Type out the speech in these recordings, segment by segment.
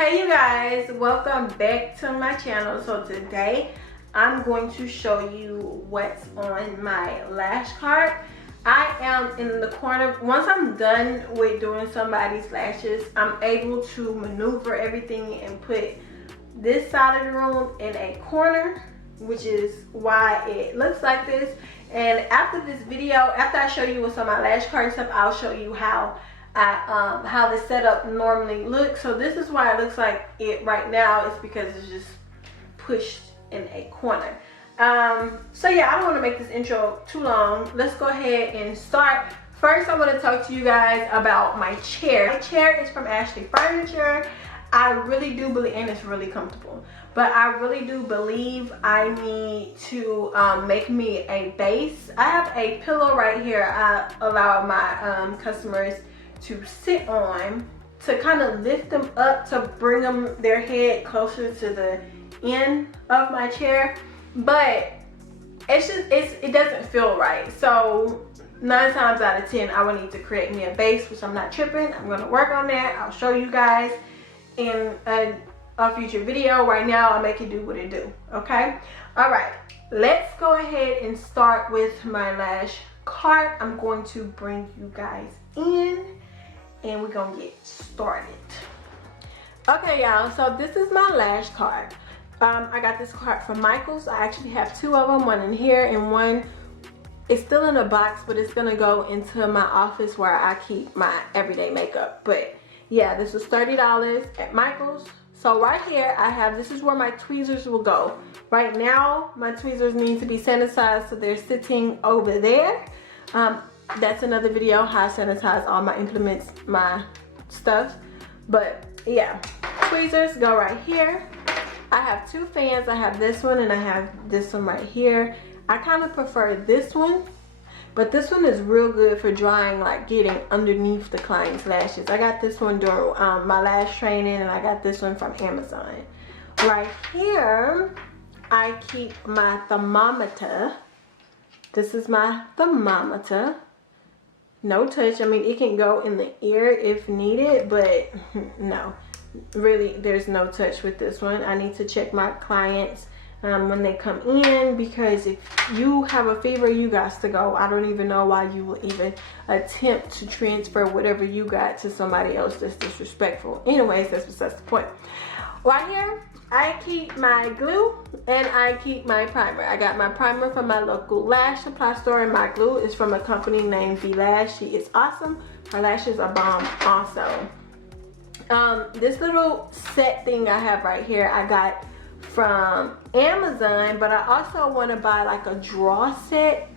Hey you guys, welcome back to my channel. So today I'm going to show you what's on my lash cart. I am in the corner. Once I'm done with doing somebody's lashes, I'm able to maneuver everything and put this side of the room in a corner, which is why it looks like this. And after this video, after I show you what's on my lash cart and stuff, I'll show you how the setup normally looks. So this is why it looks like it right now. It's because it's just pushed in a corner. So yeah, I don't want to make this intro too long. Let's go ahead and start. First, I want to talk to you guys about my chair. My chair is from Ashley Furniture. I really do believe, and it's really comfortable, but I really do believe I need to make me a base. I have a pillow right here I allow my customers to sit on to kind of lift them up, to bring their head closer to the end of my chair, but it doesn't feel right. So 9 times out of 10 I would need to create me a base, which I'm not tripping. I'm going to work on that. I'll show you guys in a future video. Right now I make it do what it do. Okay, all right, let's go ahead and start with my lash cart. I'm going to bring you guys in and we're gonna get started. Okay y'all, so this is my lash cart. I got this cart from Michael's. I actually have 2 of them, one in here and one is still in a box, but it's gonna go into my office where I keep my everyday makeup. But yeah, this was $30 at Michael's. So right here I have, this is where my tweezers will go. Right now my tweezers need to be sanitized, so they're sitting over there. That's another video, how I sanitize all my implements, my stuff. But yeah, tweezers go right here. I have 2 fans. I have this one and I have this one right here. I kind of prefer this one, but this one is real good for drying, like getting underneath the client's lashes. I got this one during my lash training, and I got this one from Amazon. Right here I keep my thermometer. This is my thermometer. No touch. I mean, it can go in the ear if needed, but no, really there's no touch with this one. I need to check my clients when they come in, because if you have a fever, you got to go. I don't even know why you will even attempt to transfer whatever you got to somebody else. That's disrespectful. Anyways, that's besides the point. Right here I keep my glue and I keep my primer. I got my primer from my local lash supply store, and my glue is from a company named Lash. She is awesome. Her lashes are bomb also. This little set thing I have right here I got from Amazon, but I also want to buy like a draw set.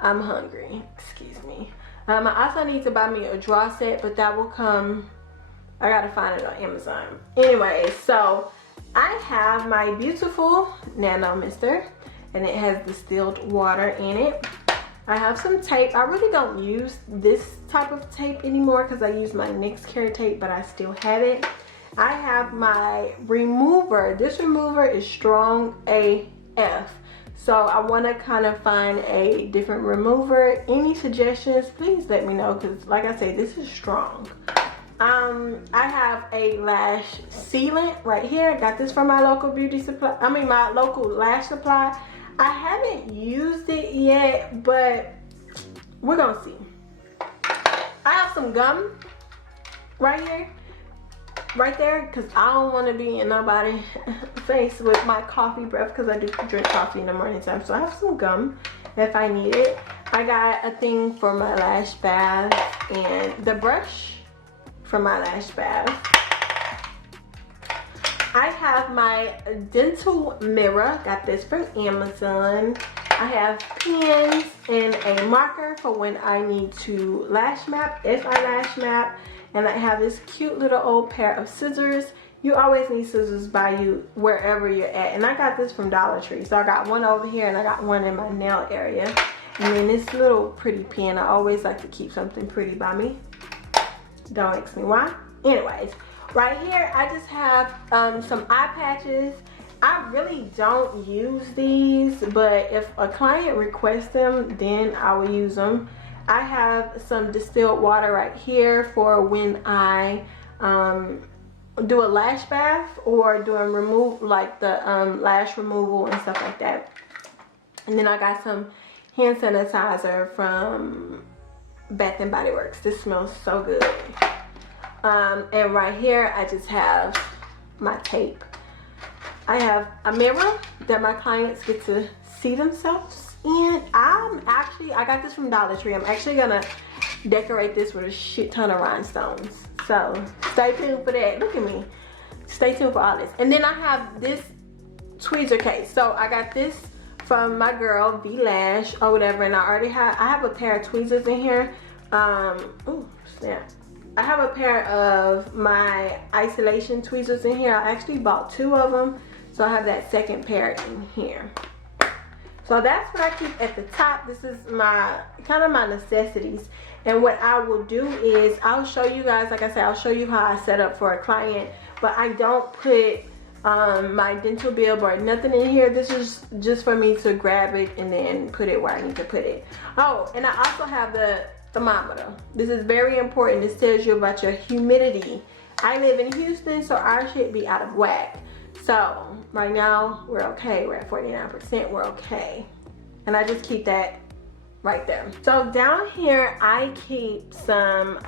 I'm hungry, excuse me. I also need to buy me a draw set, but that will come, I gotta find it on Amazon. Anyway, so I have my beautiful Nano Mister, and it has distilled water in it. I have some tape. I really don't use this type of tape anymore because I use my Nix Care tape, but I still have it. I have my remover. This remover is strong AF. So I want to kind of find a different remover. Any suggestions, please let me know, because like I say, this is strong. I have a lash sealant right here. I got this from my local beauty supply, my local lash supply. I haven't used it yet, but we're gonna see. I have some gum right here, right there, because I don't want to be in nobody's face with my coffee breath, because I do drink coffee in the morning time. So I have some gum if I need it. I got a thing for my lash bath and the brush for my lash bath. I have my dental mirror. Got this from Amazon. I have pens and a marker for when I need to lash map, if I lash map. And I have this cute little old pair of scissors. You always need scissors by you wherever you're at. And I got this from Dollar Tree. So I got one over here and I got one in my nail area. And then this little pretty pen. I always like to keep something pretty by me. Don't ask me why. Anyways, right here I just have some eye patches. I really don't use these, but if a client requests them, then I will use them. I have some distilled water right here for when I do a lash bath or doing remove, like the lash removal and stuff like that. And then I got some hand sanitizer from Bath and Body Works. This smells so good. And right here I just have my tape. I have a mirror that my clients get to see themselves in. I got this from Dollar Tree. I'm actually gonna decorate this with a shit ton of rhinestones. So stay tuned for that. Look at me. Stay tuned for all this. And then I have this tweezer case. So I got this from my girl V Lash or whatever, and I have a pair of tweezers in here. Oh snap. I have a pair of my isolation tweezers in here. I actually bought 2 of them, so I have that second pair in here. So that's what I keep at the top. This is my kind of my necessities. And what I will do is I'll show you guys, like I said, I'll show you how I set up for a client, but I don't put my dental bib or nothing in here. This is just for me to grab it and then put it where I need to put it. Oh, and I also have the thermometer. This is very important. This tells you about your humidity. I live in Houston, so our shit be out of whack. So right now we're okay. We're at 49%. We're okay. And I just keep that right there. So down here I keep some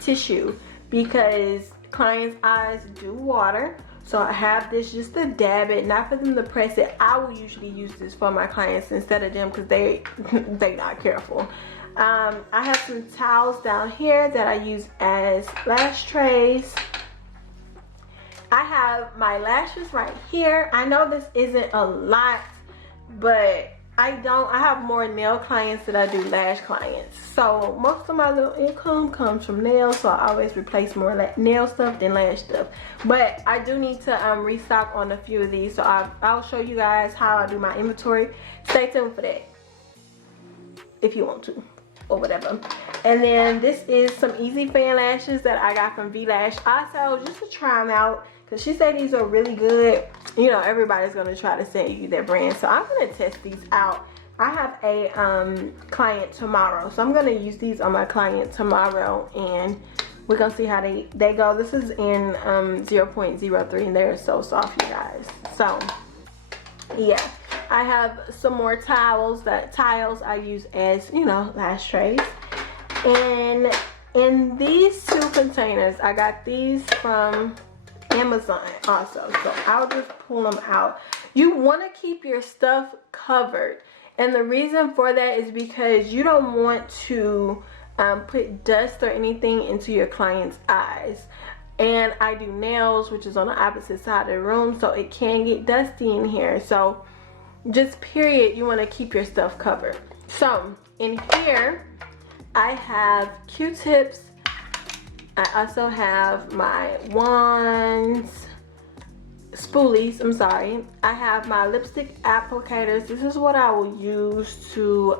tissue because clients' eyes do water. So I have this just to dab it, not for them to press it. I will usually use this for my clients instead of them because they not careful. I have some towels down here that I use as lash trays. I have my lashes right here. I know this isn't a lot, but I have more nail clients than I do lash clients. So most of my little income comes from nails, so I always replace more nail stuff than lash stuff. But I do need to restock on a few of these, so I'll show you guys how I do my inventory. Stay tuned for that if you want to, or whatever. And then this is some easy fan lashes that I got from V Lash also, just to try them out, because she said these are really good. You know, everybody's gonna try to sell you their brand, so I'm gonna test these out. I have a client tomorrow, so I'm gonna use these on my client tomorrow, and we're gonna see how they go. This is in 0.03, and they're so soft, you guys. So yeah, I have some more tiles I use as, you know, lash trays. And in these 2 containers, I got these from Amazon also, so I'll just pull them out. You want to keep your stuff covered, and the reason for that is because you don't want to put dust or anything into your client's eyes. And I do nails, which is on the opposite side of the room, so it can get dusty in here. So just period, you want to keep your stuff covered. So in here I have Q-tips. I also have my wands, spoolies, I'm sorry. I have my lipstick applicators. This is what I will use to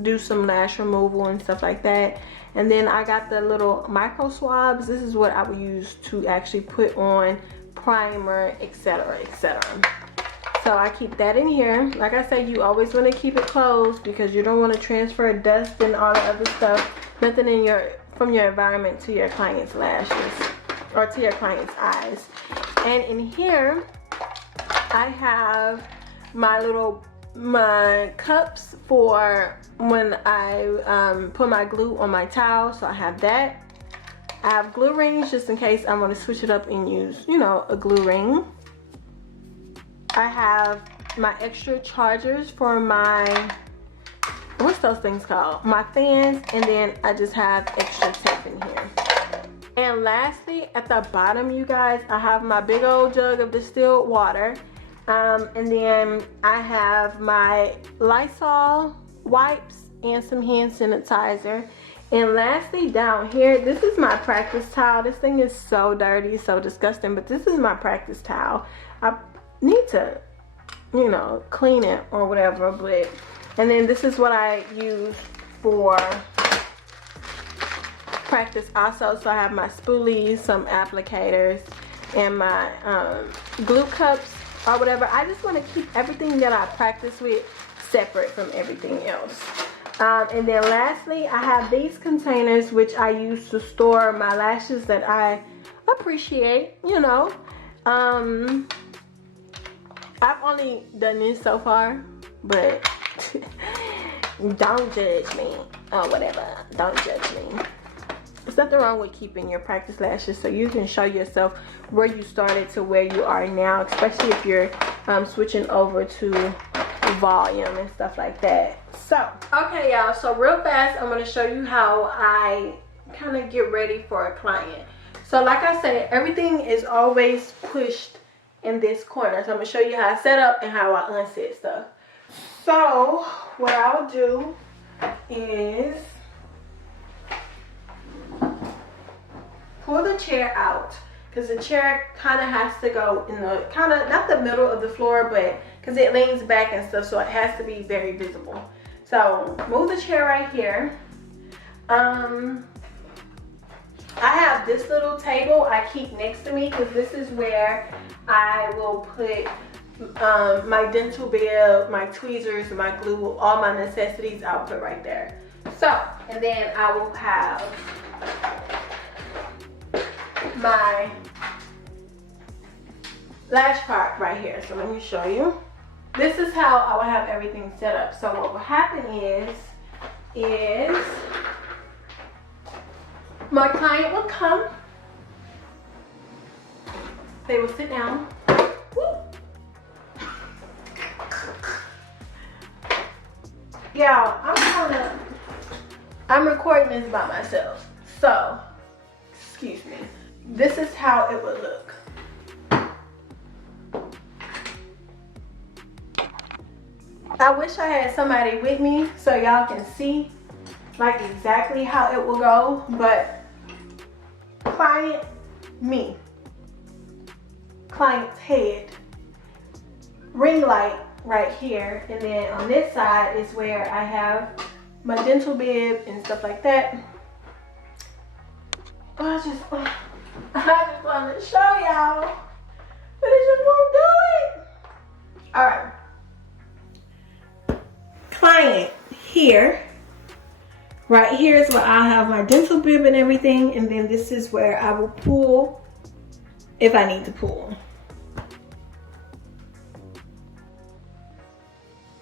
do some lash removal and stuff like that. And then I got the little micro swabs. This is what I will use to actually put on primer, etc., etc. So I keep that in here. Like I said, you always want to keep it closed because you don't want to transfer dust and all the other stuff, nothing in from your environment to your client's lashes or to your client's eyes. And in here I have my cups for when I put my glue on my towel. So I have that. I have glue rings just in case I'm going to switch it up and use, you know, a glue ring. I have my extra chargers for my, what's those things called? My fans. And then I just have extra tape in here. And lastly, at the bottom, you guys, I have my big old jug of distilled water. And then I have my Lysol wipes and some hand sanitizer. And lastly, down here, this is my practice towel. This thing is so dirty, so disgusting, but this is my practice towel. I need to, you know, clean it or whatever, but, and then this is what I use for practice also. So I have my spoolies, some applicators, and my glue cups or whatever. I just want to keep everything that I practice with separate from everything else. And then lastly, I have these containers which I use to store my lashes that I appreciate, you know. I've only done this so far, but don't judge me or whatever. Don't judge me. There's nothing wrong with keeping your practice lashes so you can show yourself where you started to where you are now, especially if you're switching over to volume and stuff like that. So, okay y'all, so real fast, I'm going to show you how I kind of get ready for a client. So like I said, everything is always pushed in this corner. So I'm going to show you how I set up and how I unset stuff. So what I'll do is pull the chair out, because the chair kind of has to go in the kind of, not the middle of the floor, but because it leans back and stuff, so it has to be very visible. So move the chair right here. I have this little table I keep next to me because this is where I will put my dental bib, my tweezers, my glue, all my necessities I'll put right there. So, and then I will have my Lash Cart right here. So let me show you. This is how I will have everything set up. So what will happen is my client will come, they will sit down. Woo. Y'all, I'm recording this by myself, so excuse me. This is how it would look. I wish I had somebody with me so y'all can see like exactly how it will go, but client, me, client's head, ring light right here, and then on this side is where I have my dental bib and stuff like that. I just wanted to show y'all, but it just won't do it. All right. Client here, right here is where I'll have my dental bib and everything, and then this is where I will pull if I need to pull.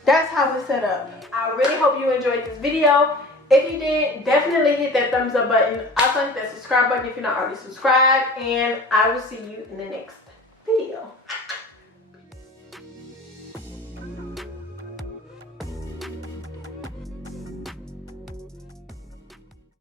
That's how it's set up. I really hope you enjoyed this video. If you did, definitely hit that thumbs up button. Also hit that subscribe button if you're not already subscribed, and I will see you in the next